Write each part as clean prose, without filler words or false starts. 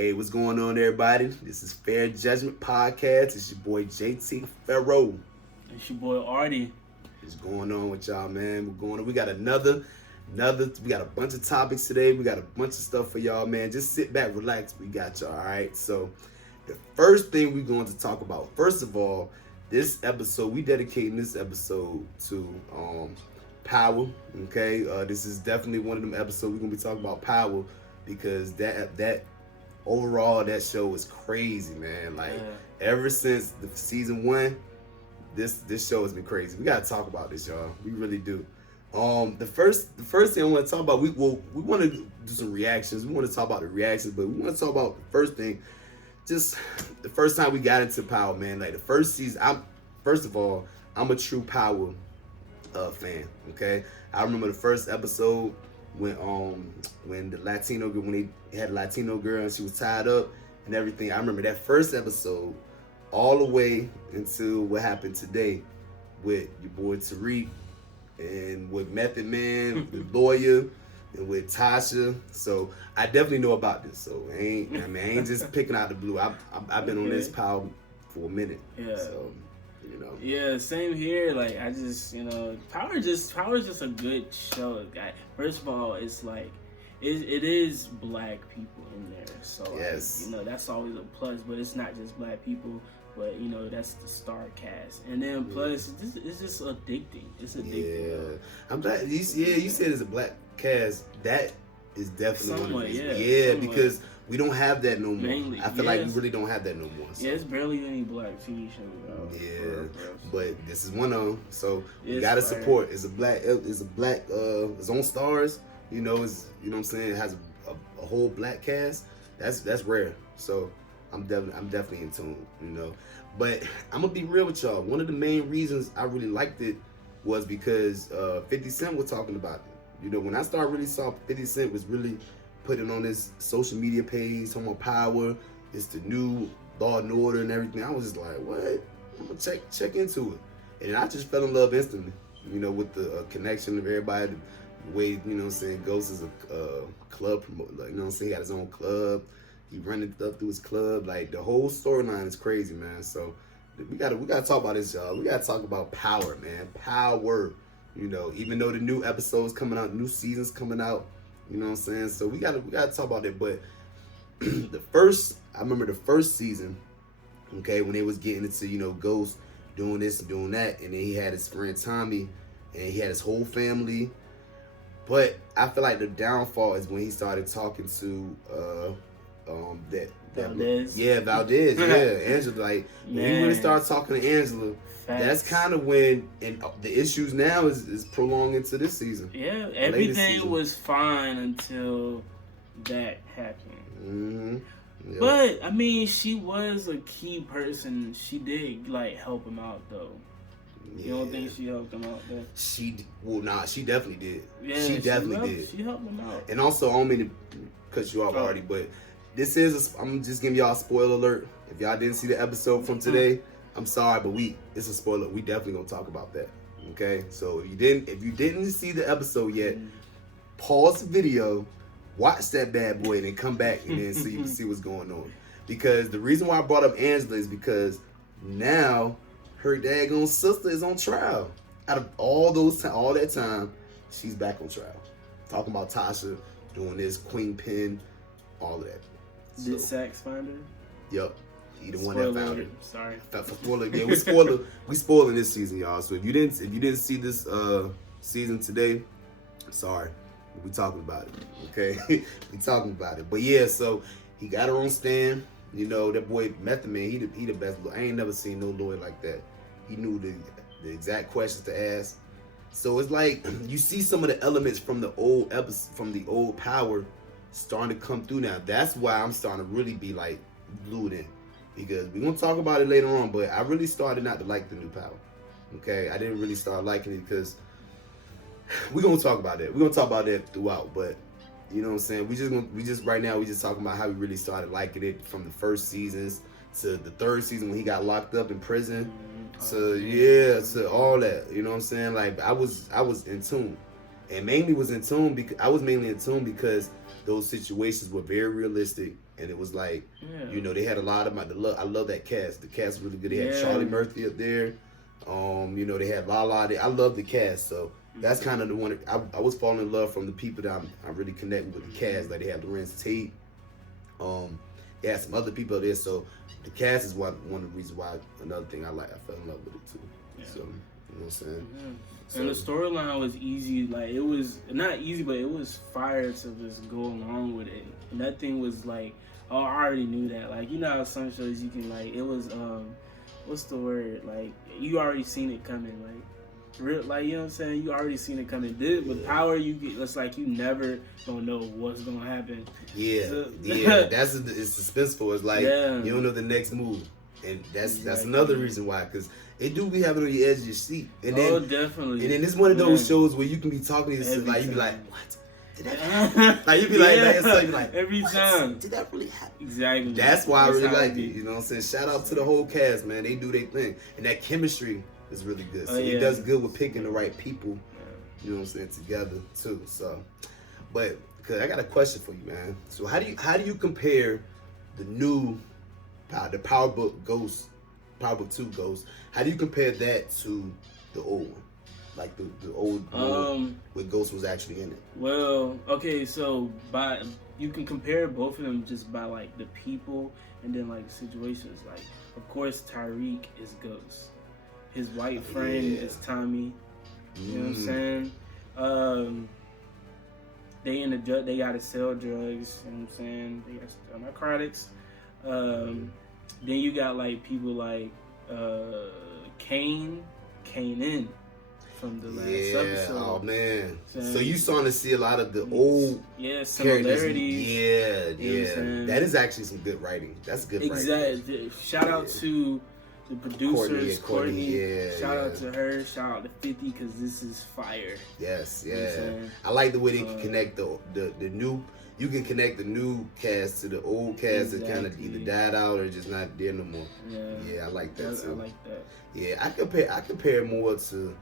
Hey, what's going on, everybody? This is Fair Judgment Podcast. It's your boy JT Farrow. It's your boy Artie. What's going on with y'all, man? We got another. We got a bunch of topics today. We got a bunch of stuff for y'all, man. Just sit back, relax. We got y'all, all right? So, the first thing we're going to talk about, first of all, this episode, we dedicating this episode to power. Okay, this is definitely one of them episodes we're gonna be talking about power because that overall that show is crazy, man. Like ever since the season 1, this show has been crazy. We gotta talk about this, y'all. We really do. The first thing I want to talk about, we want to do some reactions. We want to talk about the reactions, but we want to talk about the first thing. Just the first time we got into Power, man. Like the first season, I'm a true Power fan. Okay, I remember the first episode when they had a Latino girl and she was tied up and everything. I remember that first episode all the way until what happened today with your boy Tariq and with Method Man, the lawyer, and with Tasha. So I definitely know about this. So I ain't just picking out the blue. I've been on this Power for a minute. Yeah. So, you know. Yeah, same here. Like I just, Power is just a good show. First of all, it's like it is black people in there. So yes. That's always a plus. But it's not just black people. But that's the star cast, and then plus it's just addicting. It's addicting. Yeah, I'm glad you said it's a black cast. That is definitely somewhat, one of these. Yeah, because we don't have that no more. Mainly, I feel like we really don't have that no more. So. Yeah, it's barely any black TV shows out. Yeah, but this is one of them. So we It's gotta fire. support. It's on Stars. It's you know what I'm saying. It has a whole black cast. That's rare. So. I'm definitely in tune, But I'm gonna be real with y'all. One of the main reasons I really liked it was because 50 Cent was talking about it. When I started really saw 50 Cent was really putting on his social media page, talking about Power, it's the new Law and Order and everything. I was just like, what? I'm gonna check into it, and I just fell in love instantly. With the connection of everybody, the way Ghost is a club promoter. Like, he got his own club. He running stuff through his club. Like the whole storyline is crazy, man. So we gotta talk about this, y'all. We gotta talk about Power, man. Power. Even though the new episodes coming out, new seasons coming out. You know what I'm saying? So we gotta talk about it. But I remember the first season, okay, when they was getting into Ghost doing this and doing that, and then he had his friend Tommy, and he had his whole family. But I feel like the downfall is when he started talking to Valdez. Valdez, yeah, Angela. Like when he really started talking to Angela, that's kind of when the issues now is prolonged into this season. Yeah, everything was fine until that happened. Mm-hmm. Yep. But she was a key person. She did help him out though. Yeah. You don't think she helped him out there? She definitely did. Yeah, she definitely did. She helped him out. And also, I don't mean to cut you off already, but I'm just giving y'all a spoiler alert. If y'all didn't see the episode from today, I'm sorry, but it's a spoiler. We definitely gonna talk about that. Okay? So if you didn't see the episode yet, pause the video, watch that bad boy, and then come back and then see what's going on. Because the reason why I brought up Angela is because now her daggone sister is on trial. Out of all that time, she's back on trial. Talking about Tasha doing this, Queen Pen, all of that. Did Sax find her? Yep. He the one that found her. Sorry. Yeah, we spoiling this season, y'all. So if you didn't see this season today, sorry. We talking about it. Okay? We talking about it. But yeah, so he got her on stand. That boy Method Man, he the best. I ain't never seen no lawyer like that. He knew the exact questions to ask. So it's like you see some of the elements from the old Power starting to come through now. That's why I'm starting to really be glued in, because we're gonna talk about it later on. But I really started not to like the new Power. Okay, I didn't really start liking it because we're gonna talk about that. We're gonna talk about that throughout. But you know what I'm saying? We just right now we just talking about how we really started liking it from the first seasons to the third season when he got locked up in prison. To all that. You know what I'm saying? Like I was in tune. And I was mainly in tune because those situations were very realistic and it was like, Yeah. you know, they had a lot of I love that cast. The cast was really good. They had Yeah. Charlie Murphy up there. You know, they had Lala. I love the cast. So that's kind of the one I was falling in love from the people that I really connect with the cast. Like they had Lorenz Tate. They had some other people there. So the cast is one of the reasons why. Another thing I fell in love with it too. Yeah. So you know what I'm saying. Mm-hmm. So, And the storyline was easy. Like it was not easy, but it was fire to just go along with it. And that thing was like, oh, I already knew that. Like you know how some shows you can like it was what's the word? Like you already seen it coming. Like real, like you know what I'm saying. You already seen it coming. With Power, you get it's like you never gonna know what's gonna happen. Yeah, So, yeah. It's suspenseful. It's like you don't know the next move, and that's another reason why. Because it do be having on the edge of your seat. And then, definitely. And then it's one of those shows where you can be talking to yourself, like you be like, what? Did that happen? Like you be like, every what? time. Did that really happen? Exactly. That's why I really how like it. You know what I'm saying? Shout out to the whole cast, man. They do their thing, and that chemistry is really good. So he does good with picking the right people. You know what I'm saying? Together too. So, but cause I got a question for you, man. So how do you compare the new the Power Book 2 Ghost? How do you compare that to the old one? Like the old one where Ghost was actually in it. Well, okay, so you can compare both of them just by like the people and then like situations. Like, of course, Tyreek is Ghost. His white friend is Tommy. You know what I'm saying? They gotta sell drugs. You know what I'm saying? They gotta sell narcotics. Then you got like people like Kanan from the last episode. Oh man. So you starting to see a lot of the old similarities. Yeah. That is actually some good writing. That's good writing. Exactly. Shout out to the producers, Courtney. Shout out to her. Shout out to 50 because this is fire. Yes, You know what I'm saying? I like the way they can connect the new. You can connect the new cast to the old cast that kind of either died out or just not there no more. Yeah, I like that too. I like that. Yeah, I compare more to.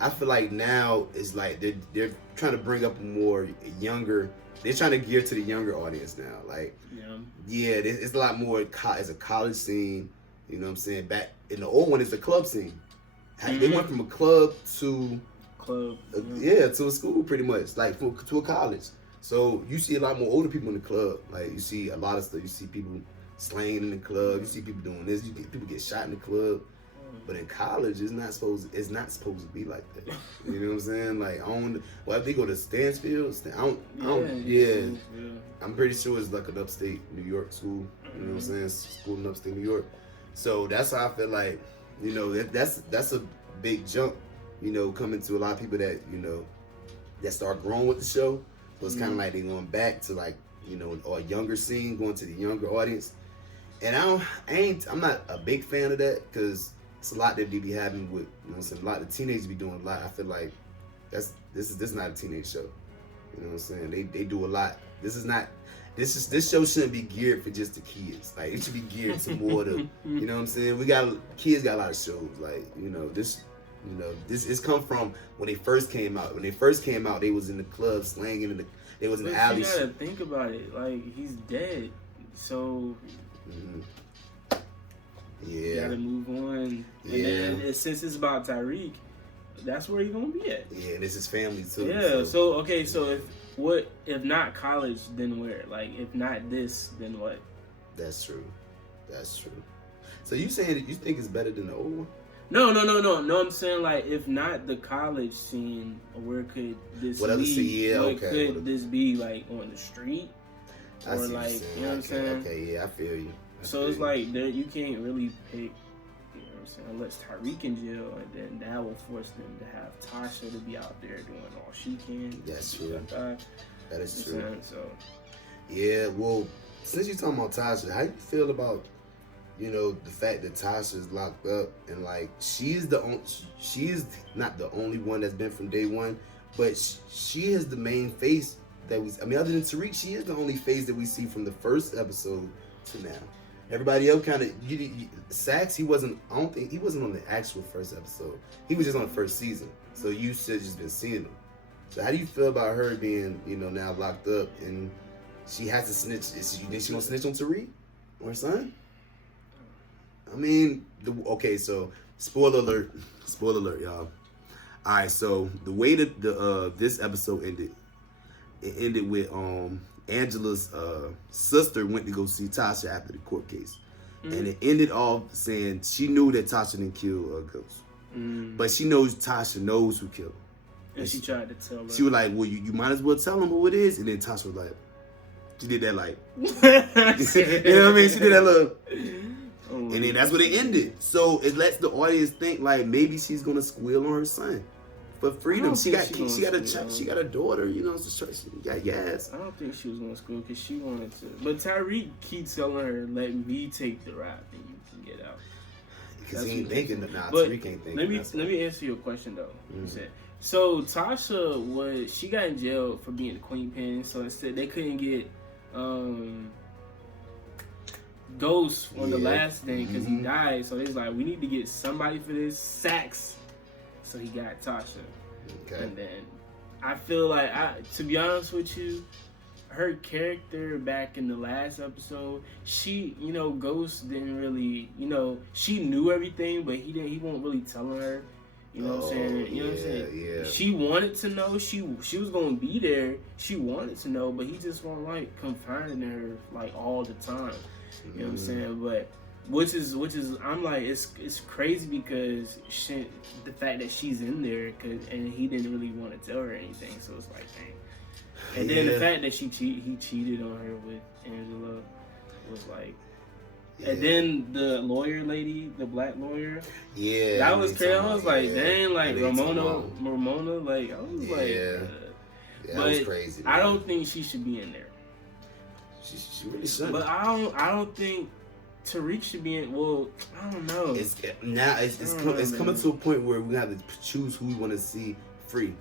I feel like now it's like they're trying to bring up a more younger. They're trying to gear to the younger audience now. Like, it's a lot more. It's a college scene. You know what I'm saying? Back in the old one, it's a club scene. They went from a club to to a school pretty much, like to a college. So you see a lot more older people in the club. Like you see a lot of stuff. You see people slanging in the club. You see people doing this. People get shot in the club. But in college, it's not supposed to be like that. You know what I'm saying? Like if they go to Stansfield, I'm pretty sure it's like an upstate New York school. You know what I'm saying? School in upstate New York. So that's how I feel like, you know, that's a big jump, you know, coming to a lot of people that, you know, that start growing with the show. So it's kind of like they going back to like, you know, or a younger scene, going to the younger audience. And I'm not a big fan of that because it's a lot that they be having with, you know what I'm saying, a lot of teenagers be doing a lot. I feel like this is not a teenage show. You know what I'm saying? They do a lot. This show shouldn't be geared for just the kids. Like it should be geared to more to, you know what I'm saying? Kids got a lot of shows. Like, this it's come from when they first came out. When they first came out, they was in the club slanging they was in the alley. You gotta think about it. Like he's dead, so you gotta move on. And then since it's about Tyreek, that's where you're gonna be at. Yeah, and it's his family too. Yeah. So if not college, then where? Like if not this, then what? That's true. So you saying that you think it's better than the old one? No. I'm saying like if not the college scene, where could this be? Could this be like on the street? Or like you know what I'm saying? Okay, yeah, I feel you. So it's like you can't really pick, you know what I'm saying, unless Tyreek in jail, and then that will force them to have Tasha to be out there doing all she can. That's true. That is true. So yeah, well, since you're talking about Tasha, how you feel about, you know, the fact that Tasha is locked up and like she is not the only one that's been from day one, but she is the main face that other than Tariq, she is the only face that we see from the first episode to now. Everybody else kind of Sax. I don't think he wasn't on the actual first episode. He was just on the first season. So you should just been seeing him. So how do you feel about her being, you know, now locked up and, she has to snitch. You think she gonna snitch on Tariq or her son? I mean, okay. So spoiler alert, y'all. All right. So the way that this episode ended, it ended with Angela's sister went to go see Tasha after the court case. And it ended off saying she knew that Tasha didn't kill Ghost. But she knows Tasha knows who killed her. And she tried to tell her. She was like, well, you might as well tell him who it is. And then Tasha was like, she did that like, you know what I mean? She did that little, and then that's what it ended. So it lets the audience think like maybe she's going to squeal on her son. For freedom, she got a daughter, you know. So she got gas. I don't think she was gonna school because she wanted to. But Tariq keeps telling her, "Let me take the rap, and you can get out." Because he ain't thinking that. Nah, but Tariq ain't thinking. Let me answer your question though. You said so. Tasha she got in jail for being the queen pin. So instead, they couldn't get Ghost on the last thing because he died. So they was like, we need to get somebody for this Sax. So he got Tasha. Okay. And then I feel like, to be honest with you, her character back in the last episode, she, Ghost didn't really, she knew everything, but he won't really tell her. You know what I'm saying? You know what I'm saying? Yeah. She wanted to know. She was gonna be there. She wanted to know, but he just won't like confiding in her like all the time. You know what I'm saying? But which is I'm like it's crazy because the fact that she's in there and he didn't really want to tell her anything, so it's like dang. And then the fact that he cheated on her with Angela was like. And then the lawyer lady, the black lawyer, that was crazy. I was like, dang, like Ramona, like I was like, that was crazy. I don't think she should be in there. She really shouldn't. But I don't think Tariq should be in. Well, I don't know. It's coming to a point where we have to choose who we want to see free.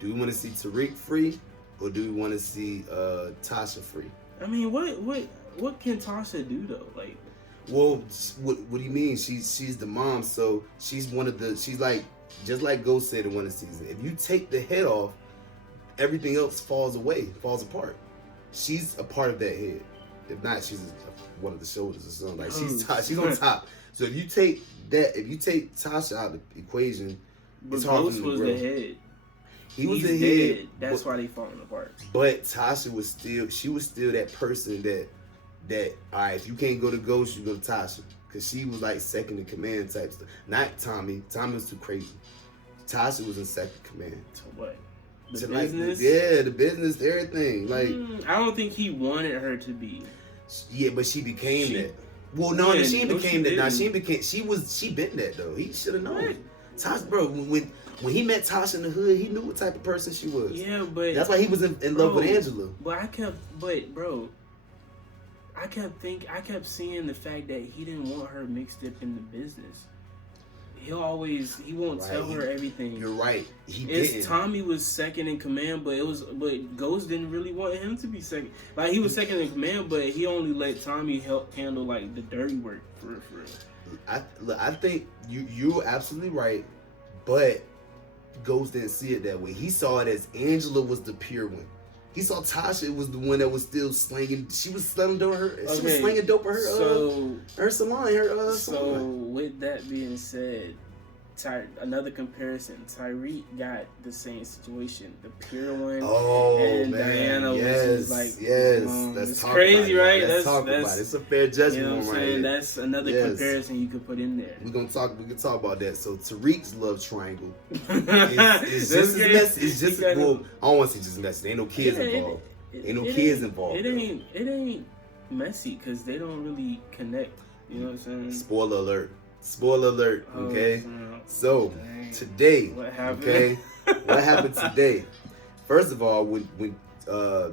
Do we want to see Tariq free, or do we want to see Tasha free? I mean, what can Tasha do though? Like, well, what do you mean? She's the mom, so she's like just like Ghost said in one season. If you take the head off, everything else falls apart. She's a part of that head. If not, she's one of the shoulders or something. Like she's on top. So if you take Tasha out of the equation, but it's hard Ghost for was grow. the head. He was the head. That's why they falling apart. But Tasha was still that person that all right, if you can't go to Ghost, you go to Tasha, because she was like second in command type stuff. Not Tommy. Tommy was too crazy. Tasha was in second command. To what? The business? Like, the business, everything. Like I don't think he wanted her to be. Yeah, but she became that. Well, no, she became that. Now she been that though. He should have known. What? Tasha, bro, when he met Tasha in the hood, he knew what type of person she was. Yeah, but that's why he was in love with Angela. But I kept seeing the fact that he didn't want her mixed up in the business. He won't tell her everything. You're right. Tommy was second in command, but Ghost didn't really want him to be second. Like he was second in command, but he only let Tommy help handle like the dirty work for real. I think you're absolutely right, but Ghost didn't see it that way. He saw it as Angela was the pure one. He saw Tasha was the one that was still slanging. She was slanging dope her. She was slanging dope for her. Her salon. So with that being said, another comparison. Tyreek got the same situation. The pure one. Oh, and man. Diana was like, that's crazy, right? Let's talk about it. It's a fair judgment. You know what I'm saying? That's another comparison you could put in there. We can talk about that. So Tariq's love triangle is just as messy. It's just I don't want to say just messy. Ain't no kids involved. It ain't messy because they don't really connect. You know what I'm saying? Spoiler alert, okay? So, today, what happened today? First of all, when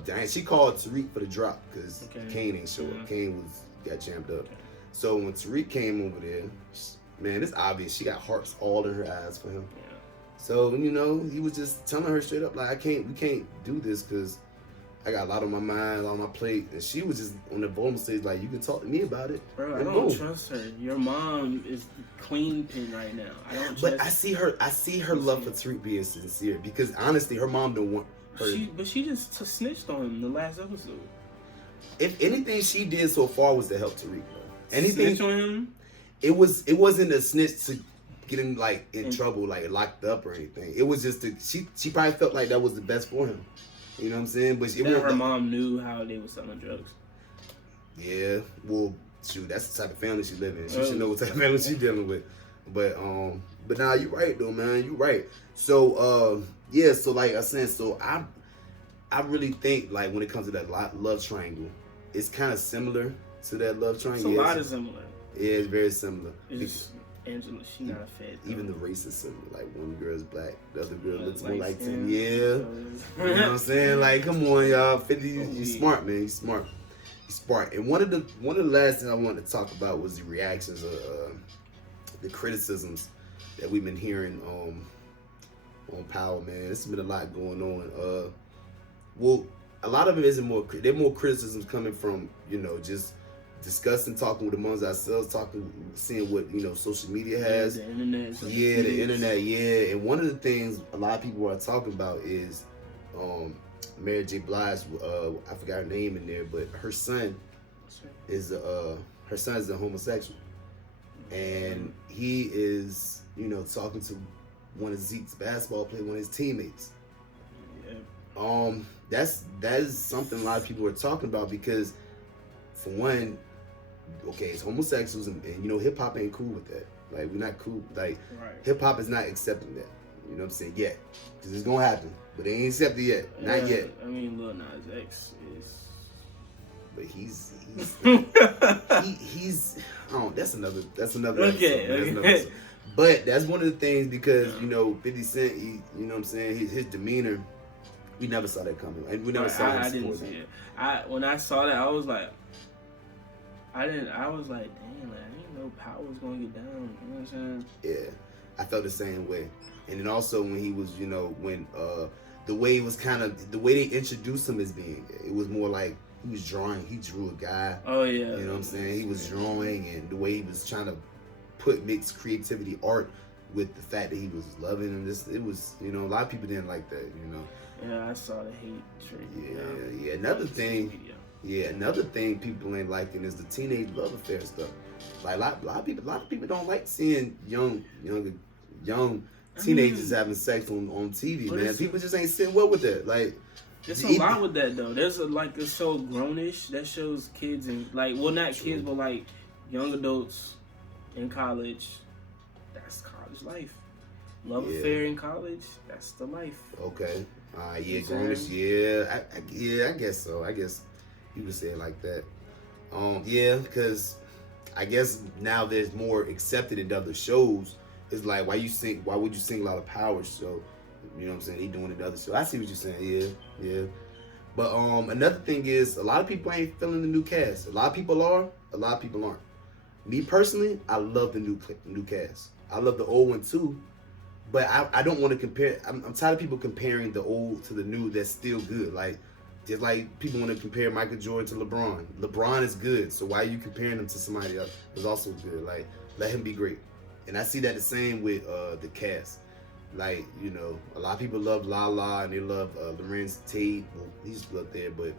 Diane, she called Tariq for the drop because Kane ain't show up. Kane got jammed up. So when Tariq came over there, man, it's obvious she got hearts all in her eyes for him. Yeah. So, he was just telling her straight up, like, we can't do this because I got a lot on my mind, a lot on my plate. And she was just on the vulnerable stage, like, you can talk to me about it. Bro, I don't trust her. Your mom is queen pin right now. I don't trust her. But I see her love for Tariq being sincere because honestly, her mom don't want her. But she just snitched on him the last episode. if anything she did so far was to help Tariq, bro. Anything Snitch on him? it wasn't a snitch to get him like in trouble, like locked up or anything. It was just she probably felt like that was the best for him. You know what I'm saying? But her mom knew how they were selling drugs. Yeah, well, shoot, that's the type of family she live in. She should know what type of family she dealing with. But nah, you're right though, man. You're right. So yeah, so like I said, so I really think like when it comes to that love triangle, it's kind of similar to that love triangle. It's a lot of similar. Yeah, it's very similar. It's Angela, she not fed. Even the race is similar. Like one girl's black, the other girl looks more like him. 10. Yeah. You know what I'm saying? Like, come on, y'all. 50, you smart, man. You smart. You smart. And one of the last things I wanted to talk about was the reactions of the criticisms that we've been hearing on Power, man. There's been a lot going on. Well, a lot of it isn't more. There are more criticisms coming from, you know, just discussing, talking with amongst ourselves, seeing what, you know, social media has. The internet. The internet, yeah. And one of the things a lot of people are talking about is Mary J. Blige, I forgot her name in there, but her son is a homosexual. And he is, you know, talking to one of Zeke's basketball players, one of his teammates. Yeah. That is something a lot of people are talking about because, for one, okay, it's homosexuals and you know, hip hop ain't cool with that. Like, we're not cool. Like, hip hop is not accepting that. You know what I'm saying? Yet, because it's gonna happen, but they ain't accepted yet. Not yet. I mean, Lil Nas X is. But he's that's another Okay. episode, man. That's another episode. But that's one of the things because you know 50 Cent, you know what I'm saying, his demeanor, we never saw that coming, and we never saw him. I didn't see it. When I saw that, I was like, I was like, damn, like, I didn't know Power was gonna get down. You know what I'm saying? Yeah, I felt the same way. And then also when he was, you know, when the way it was kind of the way they introduced him as being, it was more like he was drawing. He drew a guy. Oh yeah. You know what I'm saying? He was drawing, and the way he was trying to mix creativity, art with the fact that he was loving him. It was, you know, a lot of people didn't like that. You know. Yeah, I saw the hate trade. Yeah. Another thing people ain't liking is the teenage love affair stuff. Like a lot of people don't like seeing young teenagers having sex on TV, man. People just ain't sitting well with that. Like, there's a lot with that though. There's a show Grownish that shows kids and like, well, not kids, but like young adults in college. That's college life. Love affair in college. That's the life. Okay. Yeah, Grownish. Yeah, I guess so. I guess you would say it like that. Yeah, because I guess now there's more accepted in other shows. It's like, why would you sing a lot of Power show? You know what I'm saying? He doing it in other show. I see what you're saying. Yeah. But another thing is, a lot of people ain't feeling the new cast. A lot of people are. A lot of people aren't. Me personally, I love the new cast. I love the old one too. But I don't want to compare. I'm tired of people comparing the old to the new that's still good. Like, just like people want to compare Michael Jordan to LeBron. LeBron is good, so why are you comparing him to somebody else who's also good? Like, let him be great. And I see that the same with the cast. Like, you know, a lot of people love Lala and they love Lorenz Tate. Well, he's up there, but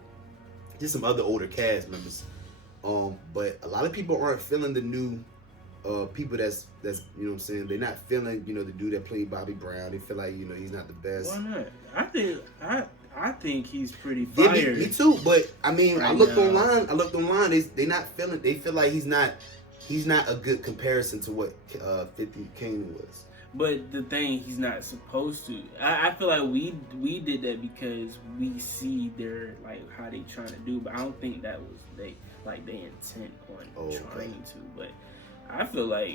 just some other older cast members. But a lot of people aren't feeling the new people that's you know what I'm saying, they're not feeling, you know, the dude that played Bobby Brown. They feel like, you know, he's not the best. Why not? I think he's pretty fire. Yeah, me too. But I mean, I looked online. They not feeling. They feel like he's not a good comparison to what 50 Kane was. But the thing, he's not supposed to. I feel like we did that because we see their, like, how they trying to do. But I don't think that was they intent on trying to. But I feel like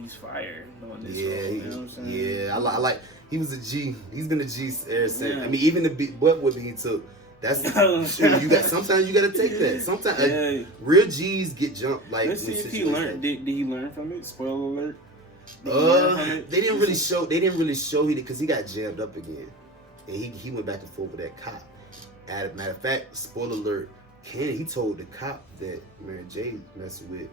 he's fire on this role. You know what I'm saying? Yeah, I like. He was a G. He's been a G ever since. Yeah. I mean, even the butt whipping he took. That's true. Sometimes you gotta take that. Sometimes real G's get jumped. Like, let's see if he learned. Did he learn from it? Spoiler alert. They didn't really show he did, because he got jammed up again, and he went back and forth with that cop. Matter of fact, spoiler alert, he told the cop that Mary J messed with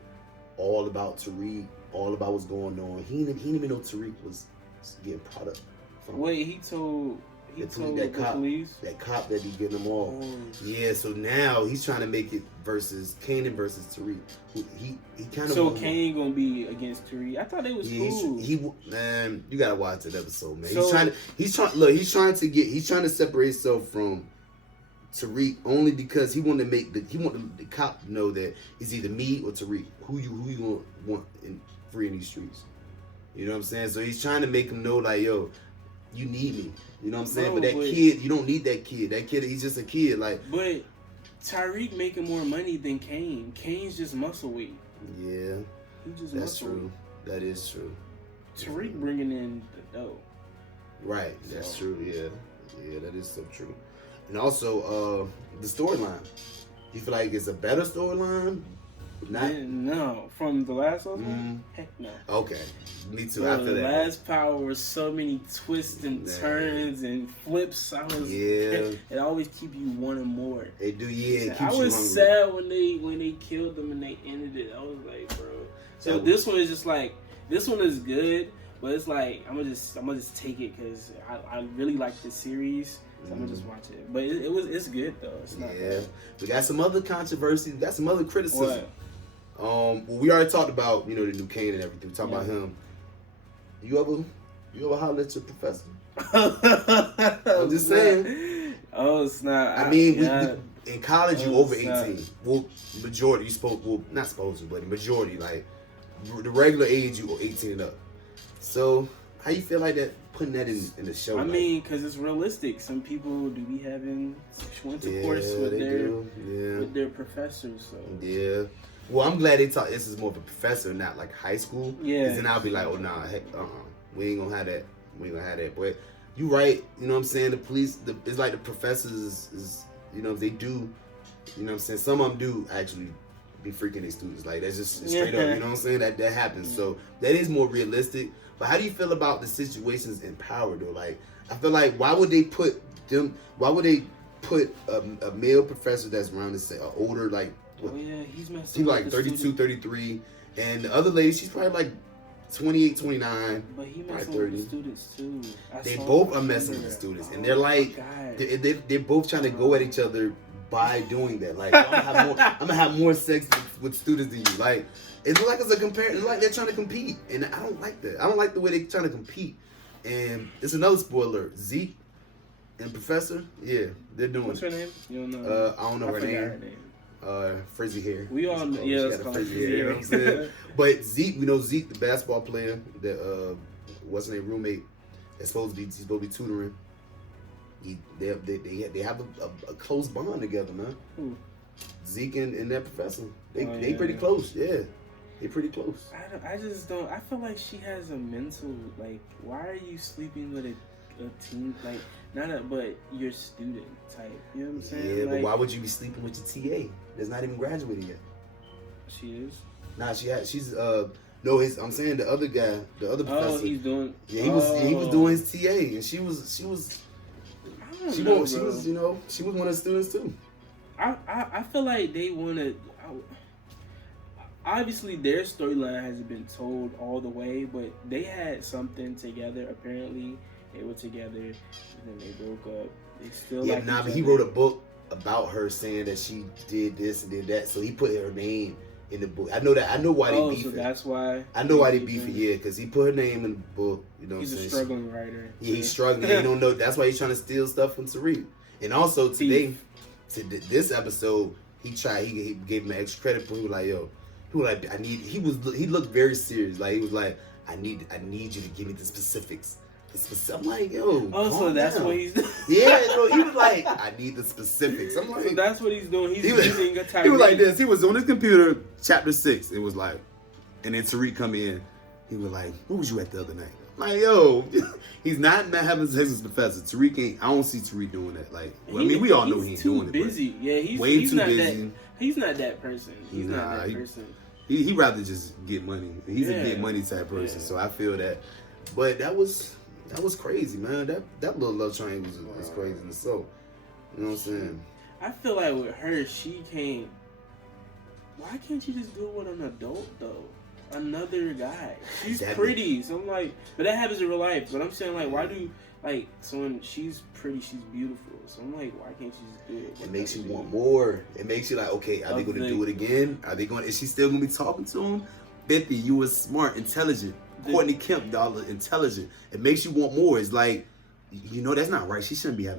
all about Tariq, all about what's going on. He didn't even know Tariq was getting product from. Wait, he told He told the police. That cop that be getting them all. Oh. Yeah, so now he's trying to make it versus Kanan versus Tariq. He kind of. So Kane gonna be against Tariq. I thought they was cool. He man, you gotta watch that episode, man. So, he's trying to separate himself from Tariq only because he wanted the cop to know that it's either me or Tariq. Who you gonna want free in these streets? You know what I'm saying? So he's trying to make him know, like, yo, you need me. You know what I'm saying? But kid, you don't need that kid. That kid, he's just a kid. Like, but Tariq making more money than Kane. Kane's just muscle weight. Yeah, that's true. That is true. Tariq bringing in the dough. Right, that's true. Yeah, that is so true. And also, the storyline. You feel like it's a better storyline? No, from the last one? Heck no. Okay, me too. Bro, After the that, last power was so many twists and turns and flips. It always keep you wanting more. They do, yeah. I was sad when they killed them and they ended it. I was like, bro. So this one is just like, this one is good, but it's like I'm gonna just take it because I really like this series. So I'm gonna just watch it. But it's good though. It's not bad. We got some other controversy. We got some other criticism. What? Well, we already talked about, the new Kane and everything. We talked about him. You ever holler at your professor? I'm just saying. Oh snap! I mean, in college you over 18. Well, majority you spoke. Well, not supposed to, but the majority, like the regular age, you 18 and up. So how you feel like that? Putting that in the show. I mean, because it's realistic. Some people do be having sexual intercourse with their professors. So yeah. Well, I'm glad they taught this is more of a professor, not like high school. Yeah. Because then I'll be like, oh, nah, heck, we ain't gonna have that. We ain't gonna have that. But you right. You know what I'm saying? The police, it's like the professors is they do, you know what I'm saying? Some of them do actually be freaking their students. Like, that's just straight up, you know what I'm saying? That happens. So that is more realistic. But how do you feel about the situations in power, though? Like, I feel like, why would they put a male professor that's around the older, like, oh yeah, he's like 32, 33, and the other lady, she's probably like 28, 29. But he messing with the students too. They both are messing with the students, and they're like, they're both trying to go at each other by doing that. Like, I'm gonna have more sex with students than you. Like, it looks like it's a comparison. It's like they're trying to compete, and I don't like that. I don't like the way they're trying to compete. And it's another spoiler. Zeke and Professor, they're doing. What's her name? You don't know? I don't know her name. Frizzy hair. We all know. Yeah, that's frizzy hair. You know what I'm saying? But Zeke, we know Zeke, the basketball player, that what's her name, roommate, that's supposed to be tutoring. They have a close bond together, man. Who? Zeke and that professor. They pretty close. Yeah, they pretty close. I just don't. I feel like she has a mental, like, why are you sleeping with a teen, like, but your student type, you know what I'm saying? Yeah, like, but why would you be sleeping with your TA that's not even graduated yet? She is? Nah, she's no, I'm saying the other guy, the other professor. Oh, he's doing. Yeah, he was doing his TA, and she was she was one of the students too. I feel like they want to. Obviously, their storyline hasn't been told all the way, but they had something together. Apparently, they were together, and then they broke up. They still but he wrote a book about her saying that she did this and did that, so he put her name in the book. I know why they beefing. So that's why. I know why they beefing. Yeah, because he put her name in the book. You know, he's a struggling writer. Yeah, he's struggling. He don't know. That's why he's trying to steal stuff from Tariq. And also today, this episode, he gave him extra credit. But he was like, yo, he looked very serious. Like, he was like, I need you to give me the specifics. I'm like, yo. Oh, so that's what he's doing. Yeah, no, he was like, I need the specifics. I'm like, so that's what he's doing. He's using a type. He was like this. He was on his computer, chapter 6. It was like, and then Tariq come in. He was like, where was you at the other night? I'm like, yo, he's not having sex with Professor. Tariq ain't. I don't see Tariq doing that. Like, well, I mean, we all know he ain't doing it. He's too busy. Yeah, he's way too busy. He's not that person. He's not that person. He rather just get money. He's a get money type person. So I feel that. But that was crazy, man. That little love triangle is crazy in itself. You know what I'm saying? I feel like with her, she can't. Why can't you just do it with an adult though? another guy. She's That pretty. So I'm like, but that happens in real life. But I'm saying, like, why do, like, so when she's pretty, she's beautiful. So I'm like, why can't she just do it? It makes you want more. It makes you like, okay, are they going to do it again? Are they going? Is she still going to be talking to him? 50, you was smart, intelligent. Courtney Kemp, dollar, intelligent. It makes you want more. It's like, you know, that's not right. She shouldn't be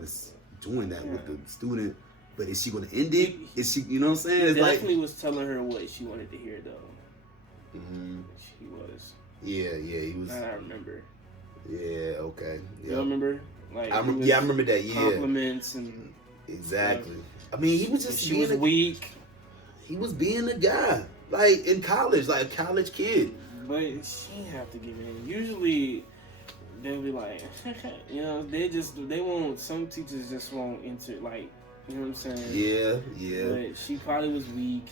doing that with the student. But is she going to end it? Is she, you know what I'm saying? It's he definitely like, was telling her what she wanted to hear, though. She was. Yeah, he was. I remember. Yeah, okay. You remember? Like, I remember that. Yeah, compliments and exactly. I mean, he was just. She was weak. He was being a guy, like in college, like a college kid. But she didn't have to give in. Usually, they'll be like, you know, they won't. Some teachers just won't enter. Like, you know what I'm saying? Yeah. But she probably was weak.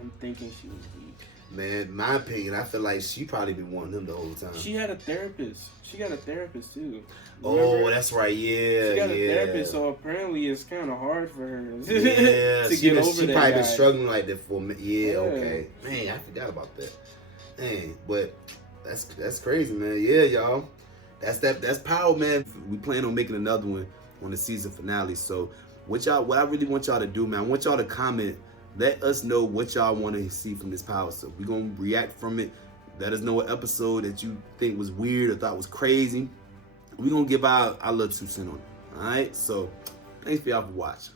I'm thinking she was weak. Man, my opinion, I feel like she probably been wanting him the whole time. She had a therapist. She got a therapist too. Oh, that's right. Yeah, she got a therapist, so apparently it's kind of hard for her yeah, to get over that. She probably guy. been struggling like that for me. Yeah, okay. Man, I forgot about that. Dang, but that's crazy, man. Yeah, y'all. That's power, man. We plan on making another one on the season finale. So what I really want y'all to do, man, I want y'all to comment. Let us know what y'all want to see from this power. So we're going to react from it. Let us know what episode that you think was weird or thought was crazy. We're going to give our little 2 cents on it. All right? So thanks for y'all for watching.